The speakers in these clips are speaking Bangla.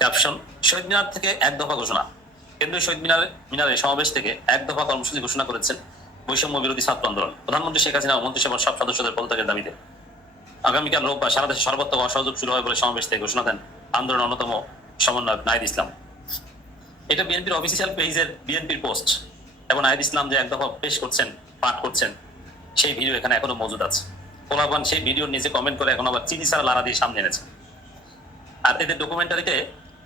ক্যাপশন: শহীদ মিনার থেকে এক দফা ঘোষণা। কেন্দ্রীয় শহীদ মিনারে সমাবেশ থেকে এক দফা কর্মসূচি ঘোষণা করেছেন বৈষম্য বিরোধী ছাত্র আন্দোলন। প্রধানমন্ত্রী শেখ হাসিনা ও মন্ত্রিসভার সব সদস্যদের পদত্যাগের দাবিতে আগামীকাল রোববার সারা দেশে সর্বত্র অসহযোগ শুরু হবে বলে সমাবেশ থেকে ঘোষণা দেন আন্দোলনের অন্যতম সমন্বয়ক নাহিদ ইসলাম। এটা বিএনপির অফিসিয়াল পেজের বিএনপির পোস্ট এবং নাহিদ ইসলাম যে এক দফা পেশ করছেন, পাঠ করছেন, সেই ভিডিও এখানে এখনো মজুদ আছে। পোলাপান সেই ভিডিওর নিচে কমেন্ট করে এখন আবার চিনি ছাড়া লারা দিয়ে সামনে এনেছে। আর এদের ডকুমেন্টারিতে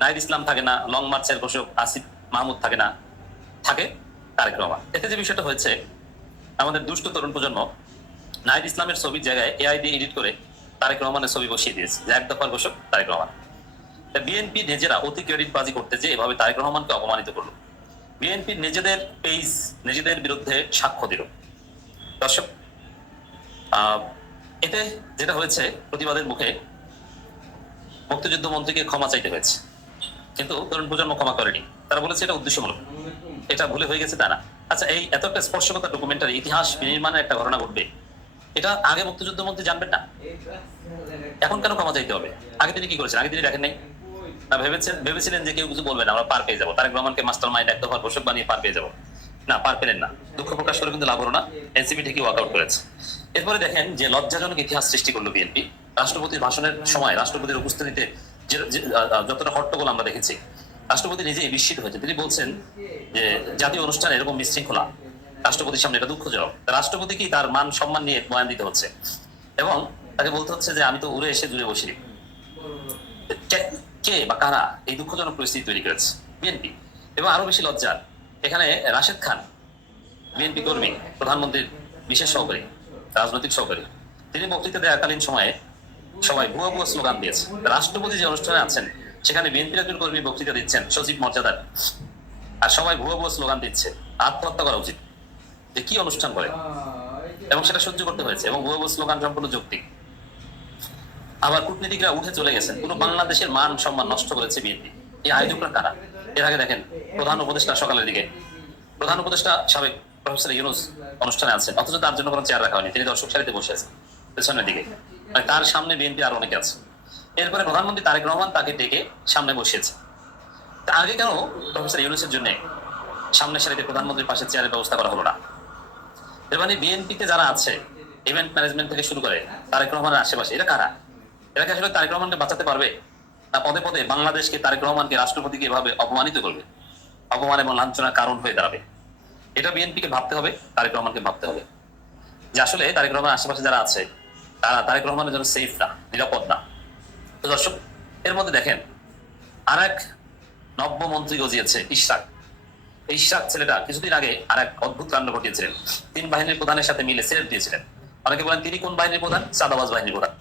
নাহিদ ইসলাম থাকে না, লং মার্চের ঘোষক আসিফ মাহমুদ থাকে না, থাকে তারেক রহমান। এতে যে বিষয়টা হয়েছে, আমাদের দুষ্ট তরুণ প্রজন্ম নাহিদ ইসলামের ছবির জায়গায় এআই দিয়ে এডিট করে তারেক রহমানের ছবি বসিয়ে দিয়েছে যে এক দফার ঘোষক তারেক রহমান। বিএনপি নিজেরা অতি ক্রেডিট বাজি করতে যে এভাবে তারেক রহমানকে অপমানিত করলো। বিএনপির নিজেদের পেজ নিজেদের বিরুদ্ধে সাক্ষ্য দিল। দর্শক, এতে যেটা হয়েছে, প্রতিবাদের মুখে মুক্তিযুদ্ধ মন্ত্রীকে ক্ষমা চাইতে হয়েছে, কিন্তু তরুণ প্রজন্ম ক্ষমা করেনি। তারা বলেছে এটা উদ্দেশ্যমূলক, এটা ভুলে হয়ে গেছে তা না। আচ্ছা, এই এত একটা স্পর্শকতা ডকুমেন্টারি ইতিহাস বিনির্মাণের একটা ঘটনা ঘটবে, এটা আগে মুক্তিযুদ্ধ মন্ত্রী জানবেন না? এখন কেন ক্ষমা চাইতে হবে? আগে তিনি কি করেছেন? আগে তিনি দেখেন নাই? না ভেবেছিলেন যে কেউ কিছু বলবেন, আমরা পার পেয়ে যাবো, তারেক রহমানকে মাস্টার মাইন্ড এক দফার ঘোষক বানিয়ে পার পেয়ে যাবো? না, পার পেলেন না। দুঃখ প্রকাশ করে কিন্তু লাভ হলো না, এনসিপি ঠিকই ওয়ার্কআউট করেছে। এরপরে দেখেন যে লজ্জাজনক ইতিহাস সৃষ্টি করলো বিএনপি। রাষ্ট্রপতির ভাষণের সময় রাষ্ট্রপতির উপস্থিতিতে যতটা হট্টগোল আমরা দেখেছি, রাষ্ট্রপতি নিজেই বিস্মিত হয়েছে। তিনি বলছেন যে জাতীয় অনুষ্ঠানে এরকম বিশৃঙ্খলা রাষ্ট্রপতির সামনে এটা দুঃখজনক। রাষ্ট্রপতি কি তার মান সম্মান নিয়ে বয়ান দিতে হচ্ছে এবং তাকে বলতে হচ্ছে যে আমি তো উড়ে এসে জুড়ে বসিনি। কে বা কারা এই দুঃখজনক পরিস্থিতি তৈরি করেছে? বিএনপি। এবং আরো বেশি লজ্জার, এখানে রাশেদ খান, বিএনপি কর্মী, প্রধানমন্ত্রীর বিশেষ সহকারী, রাজনৈতিক সহকারী, তিনি বক্তৃতা দেওয়াকালীন সময়ে সবাই ভুয়া ভুয়া স্লোগান দিয়েছে। রাষ্ট্রপতি যে অনুষ্ঠানে আছেন সেখানে বিএনপির একজন কর্মী বক্তৃতা দিচ্ছেন, সচিব মর্যাদার, আর সবাই ভুয়া ভুয়া স্লোগান দিচ্ছে। আত্মহত্যা করা উচিত। যে কি অনুষ্ঠান করে, এবং সেটা সহ্য করতে হয়েছে, এবং ভুয়া ভুয়া স্লোগান সম্পূর্ণ যৌক্তিক। আবার কূটনীতিকরা উঠে চলে গেছেন। পুরো বাংলাদেশের মান সম্মান নষ্ট করেছে বিএনপি। এই আয়োজকরা কারা? এর আগে দেখেন প্রধান উপদেষ্টা সকালের দিকে, প্রধান উপদেষ্টা সাবেক প্রফেসর ইউনূস অনুষ্ঠানে আছেন, অথচ তার জন্য কোনো চেয়ার রাখা হয়নি, তিনি দর্শক সারিতে বসে আছেন পেছনের দিকে, মানে তার সামনে বিএনপি আর অনেকে আছে। এরপরে প্রধানমন্ত্রী তারেক রহমান তাকে ডেকে সামনে বসিয়েছে। তা আগে কেন প্রফেসর ইউনূসের জন্য সামনের সারিতে প্রধানমন্ত্রীর পাশে চেয়ারের ব্যবস্থা করা হলো না? এর মানে বিএনপিতে যারা আছে, ইভেন্ট ম্যানেজমেন্ট থেকে শুরু করে তারেক রহমানের আশেপাশে, এরা কারা? এরা কি আসলে তারেক রহমানকে বাঁচাতে পারবে? না পদে পদে বাংলাদেশকে, তারেক রহমানকে, রাষ্ট্রপতিকে এভাবে অপমানিত করবে, অপমান এবং লাঞ্ছনার কারণ হয়ে দাঁড়াবে? এটা বিএনপিকে ভাবতে হবে, তারেক রহমানকে ভাবতে হবে যে আসলে তারেক রহমানের আশেপাশে যারা আছে তারা তারেক রহমানের জন্য সেফ না, নিরাপদ না। তো দর্শক, এর মধ্যে দেখেন আর এক নব্য মন্ত্রী গজিয়েছে, ইশরাক। এই ইশরাক ছেলেটা কিছুদিন আগে আর এক অদ্ভুত কাণ্ড ঘটিয়েছিলেন। 3 বাহিনীর প্রধানের সাথে মিলে সেলফ দিয়েছিলেন। অনেকে বলেন তিনি কোন বাহিনীর প্রধান? চাঁদাবাজ বাহিনীর প্রধান।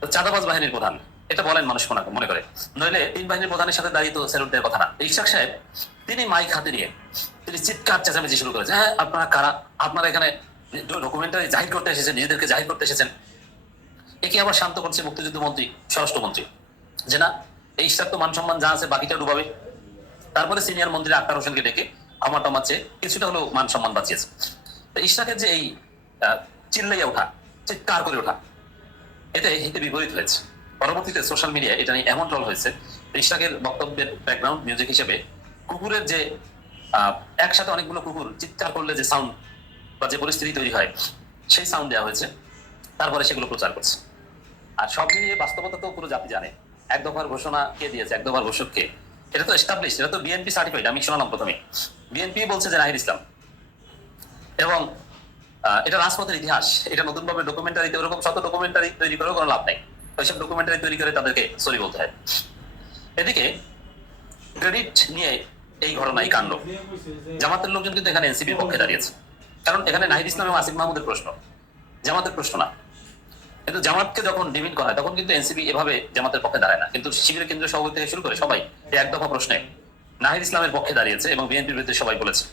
তো চাঁদাবাজ বাহিনীর প্রধান এটা বলেন মানুষ মনে করে, নইলে 3 বাহিনীর প্রধানের সাথে দাঁড়িয়ে তো সেলুট দেওয়ার কথা না। ইশরাক সাহেব তিনি মাইক হাতে নিয়ে তিনি চিৎকার চেঁচামেচি শুরু করেছেন, হ্যাঁ আপনারা কারা? আপনারা এখানে ডকুমেন্টারি জাহির করতে এসেছেন, নিজেদেরকে জাহির করতে এসেছেন। একে আবার শান্ত করছে মুক্তিযুদ্ধ মন্ত্রী, স্বরাষ্ট্রমন্ত্রী, যে না, এই ইশরাক তো মান সম্মান যা আছে বাকিটা ডুবাবে। তারপরে সিনিয়র মন্ত্রী আক্তার হোসেনকে ডেকে আমার টমাচ্ছে কিছুটা হলেও মান সম্মান বাঁচিয়েছে। ইশরাকের যে এই চিল্লাইয়া ওঠা, চিৎকার করে ওঠা, এটা হিতে বিপরীত হয়েছে। পরবর্তীতে সোশ্যাল মিডিয়ায় এটা নিয়ে এমন ট্রল হয়েছে, ইশরাকের বক্তব্যের ব্যাকগ্রাউন্ড মিউজিক হিসেবে কুকুরের যে একসাথে অনেকগুলো কুকুর চিৎকার করলে যে সাউন্ড বা যে পরিস্থিতি তৈরি হয়, সেই সাউন্ড দেওয়া হয়েছে। তারপরে সেগুলো প্রচার করছে। আর সব মিলিয়ে বাস্তবতা তো পুরো জাতি জানে। এক দফার ঘোষণা কে দিয়েছে, এক দফার ঘোষক কে? এটা তো এস্টাবলিশ, এটা তো বিএনপি সার্টিফাইড। আমি শোনালাম প্রথমে, বিএনপি বলছে যে নাহিদ ইসলাম, এবং এটা রাজপথের ইতিহাস। এটা নতুন ভাবে ডকুমেন্টারিতে, ওরকম শত ডকুমেন্টারি তৈরি করেও কোনো লাভ নাই। ওইসব ডকুমেন্টারি তৈরি করে তাদেরকে সরি বলতে হয়। এদিকে ক্রেডিট নিয়ে এই ঘটনা, এই কাণ্ড, জামাতের লোকজন কিন্তু এখানে এনসিপির পক্ষে দাঁড়িয়েছে। কারণ এখানে নাহিদ ইসলাম এবং আসিফ মাহমুদের প্রশ্ন, জামাতের প্রশ্ন না। কিন্তু জামাতকে যখন ডিমিট করা হয় তখন কিন্তু এনসিপি এভাবে জামাতের পক্ষে দাঁড়ায় না। কিন্তু শিবিরের কেন্দ্রীয় সভাপতি থেকে শুরু করে সবাই এই এক দফা প্রশ্নে নাহিদ ইসলামের পক্ষে দাঁড়িয়েছে এবং বিএনপির বিরুদ্ধে সবাই বলেছে।